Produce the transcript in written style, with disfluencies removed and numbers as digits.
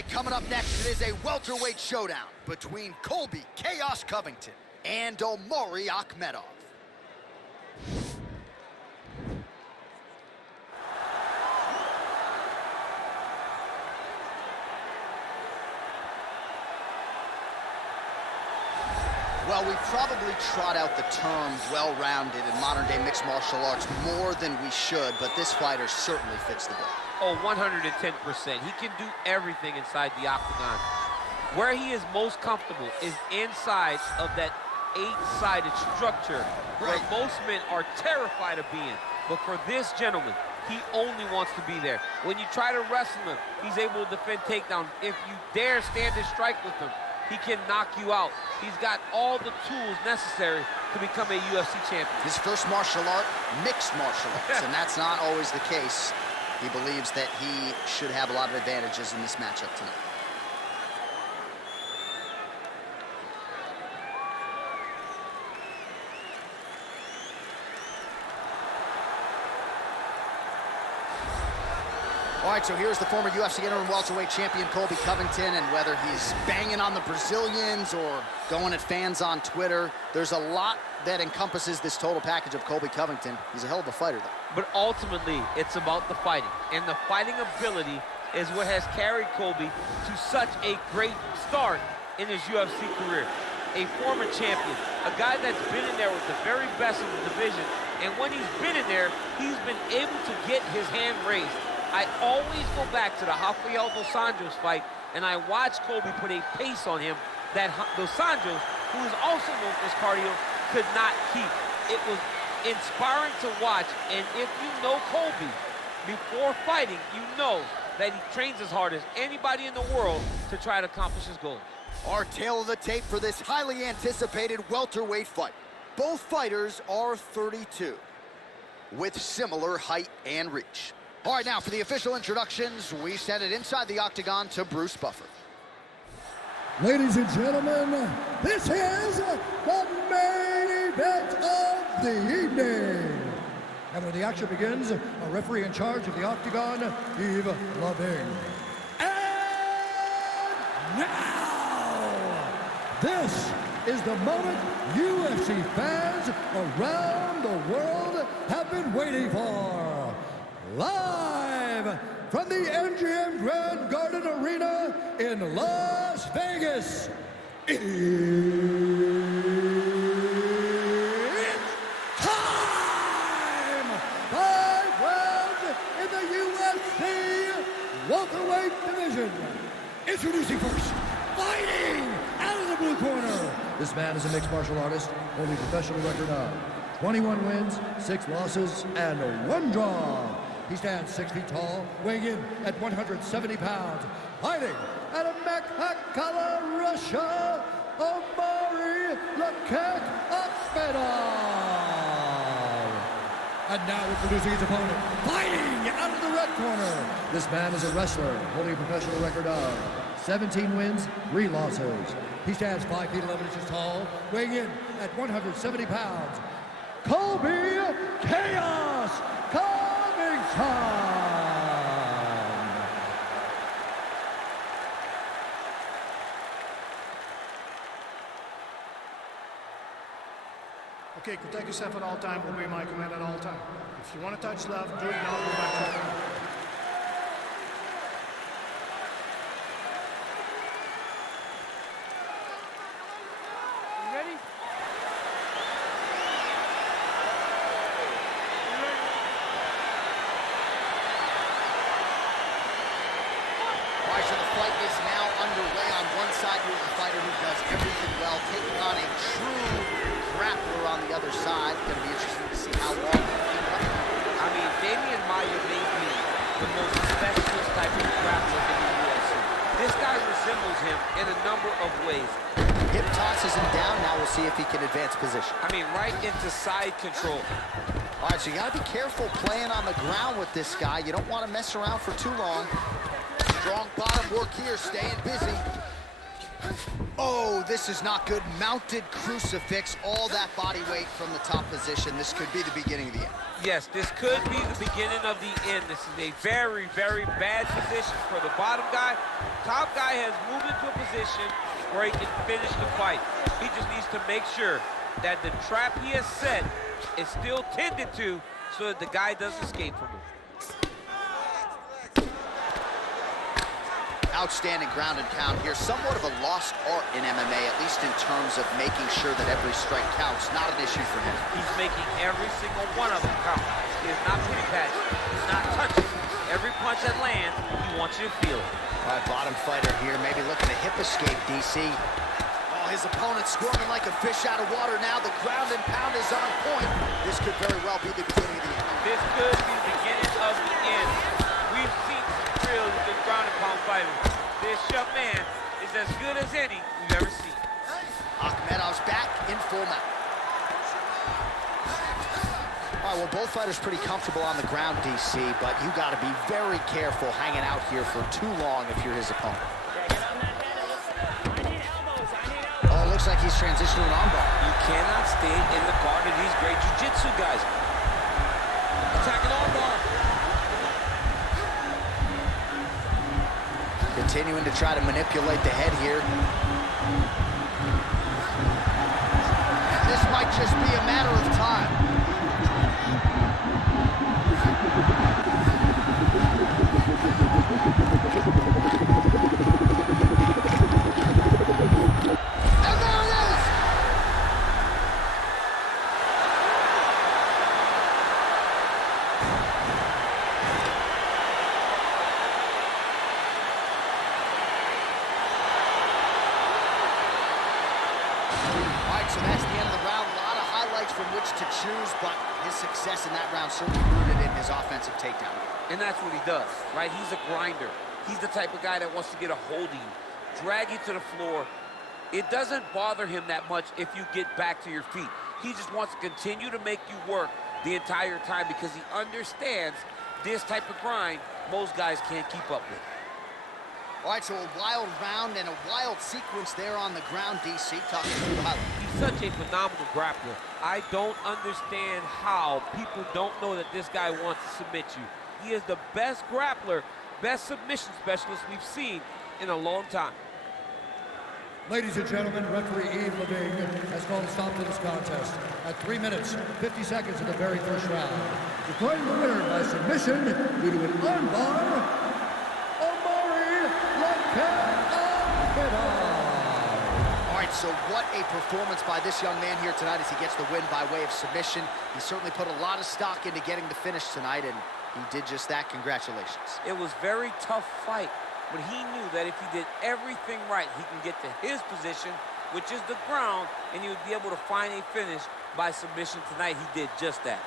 right, coming up next, it is a welterweight showdown between Colby Chaos Covington and Omari Akhmedov. Well, we probably trot out the term well-rounded in modern-day mixed martial arts more than we should, but this fighter certainly fits the bill. Oh, 110%. He can do everything inside the octagon. Where he is most comfortable is inside of that 8-sided structure where most men are terrified of being. But for this gentleman, he only wants to be there. When you try to wrestle him, he's able to defend takedowns. If you dare stand and strike with him, he can knock you out. He's got all the tools necessary to become a UFC champion. His first martial art, mixed martial arts, and that's not always the case. He believes that he should have a lot of advantages in this matchup tonight. All right, so here's the former UFC interim welterweight champion Colby Covington, and whether he's banging on the Brazilians or going at fans on Twitter, there's a lot that encompasses this total package of Colby Covington. He's a hell of a fighter, though. But ultimately, it's about the fighting, and the fighting ability is what has carried Colby to such a great start in his UFC career. A former champion, a guy that's been in there with the very best of the division, and when he's been in there, he's been able to get his hand raised. I always go back to the Rafael Dos Anjos fight, and I watched Colby put a pace on him that Dos Anjos, who is also known for his cardio, could not keep. It was inspiring to watch, and if you know Colby before fighting, you know that he trains as hard as anybody in the world to try to accomplish his goals. Our tail of the tape for this highly anticipated welterweight fight. Both fighters are 32, with similar height and reach. All right, now for the official introductions, we send it inside the octagon to Bruce Buffer. Ladies and gentlemen, this is the main event of the evening. And when the action begins, a referee in charge of the octagon, Yves Loving. And now, this is the moment UFC fans around the world have been waiting for. Live from the MGM Grand Garden Arena in Las Vegas, it's time! 5 rounds in the UFC welterweight division. Introducing first, fighting out of the blue corner. This man is a mixed martial artist, holding a professional record of 21 wins, 6 losses, and 1 draw. He stands 6 feet tall, weighing in at 170 pounds. Fighting out of Makhachkala, Russia, Omari Akhmedov. And now introducing his opponent, fighting out of the red corner. This man is a wrestler, holding a professional record of 17 wins, 3 losses. He stands 5 feet 11 inches tall, weighing in at 170 pounds. Colby Chaos Covington. Okay, protect yourself at all times, obey my command at all times. If you want to touch left, do it now, go back to it. So the fight is now underway. On one side, you have a fighter who does everything well, taking on a true grappler on the other side. Going to be interesting to see how long he can keep up. I mean, Damian Maia may be the most specialist type of grappler in the UFC. This guy resembles him in a number of ways. Hip tosses him down. Now we'll see if he can advance position. I mean, right into side control. All right, so you got to be careful playing on the ground with this guy. You don't want to mess around for too long. Strong bottom work here, staying busy. Oh, this is not good. Mounted crucifix, all that body weight from the top position. This could be the beginning of the end. Yes, this could be the beginning of the end. This is a very, very bad position for the bottom guy. Top guy has moved into a position where he can finish the fight. He just needs to make sure that the trap he has set is still tended to so that the guy doesn't escape from it. Outstanding ground and pound here. Somewhat of a lost art in MMA, at least in terms of making sure that every strike counts. Not an issue for him. He's making every single one of them count. He is not pity-patting. He's not touching. Every punch that lands, he wants you to feel it. All right, bottom fighter here, maybe looking to hip escape, DC. Oh, his opponent squirming like a fish out of water now. The ground and pound is on point. This could very well be the beginning of the end. This could be the beginning of the end. We've seen some real good ground and pound fighters. This young man is as good as any we've ever seen. Akhmedov's back in full mount. All right, well, both fighters pretty comfortable on the ground, DC, but you got to be very careful hanging out here for too long if you're his opponent. Oh, looks like he's transitioning an armbar. You cannot stay in the guard of these great jiu-jitsu guys. Attacking armbar. Continuing to try to manipulate the head here. And this might just be a matter of time. And there it is! So that's the end of the round. A lot of highlights from which to choose, but his success in that round certainly rooted in his offensive takedown. And that's what he does, right? He's a grinder. He's the type of guy that wants to get a hold of you, drag you to the floor. It doesn't bother him that much if you get back to your feet. He just wants to continue to make you work the entire time because he understands this type of grind most guys can't keep up with. All right, so a wild round and a wild sequence there on the ground, DC, talking through the highlight. He's such a phenomenal grappler. I don't understand how people don't know that this guy wants to submit you. He is the best grappler, best submission specialist we've seen in a long time. Ladies and gentlemen, referee Yves Levine has called a stop to this contest at 3 minutes, 50 seconds of the very first round. Declaring the winner by submission due to an armbar, Omari Akhmedov. All right, so what a performance by this young man here tonight as he gets the win by way of submission. He certainly put a lot of stock into getting the finish tonight, and he did just that. Congratulations. It was a very tough fight, but he knew that if he did everything right, he can get to his position, which is the ground, and he would be able to find a finish by submission tonight. He did just that.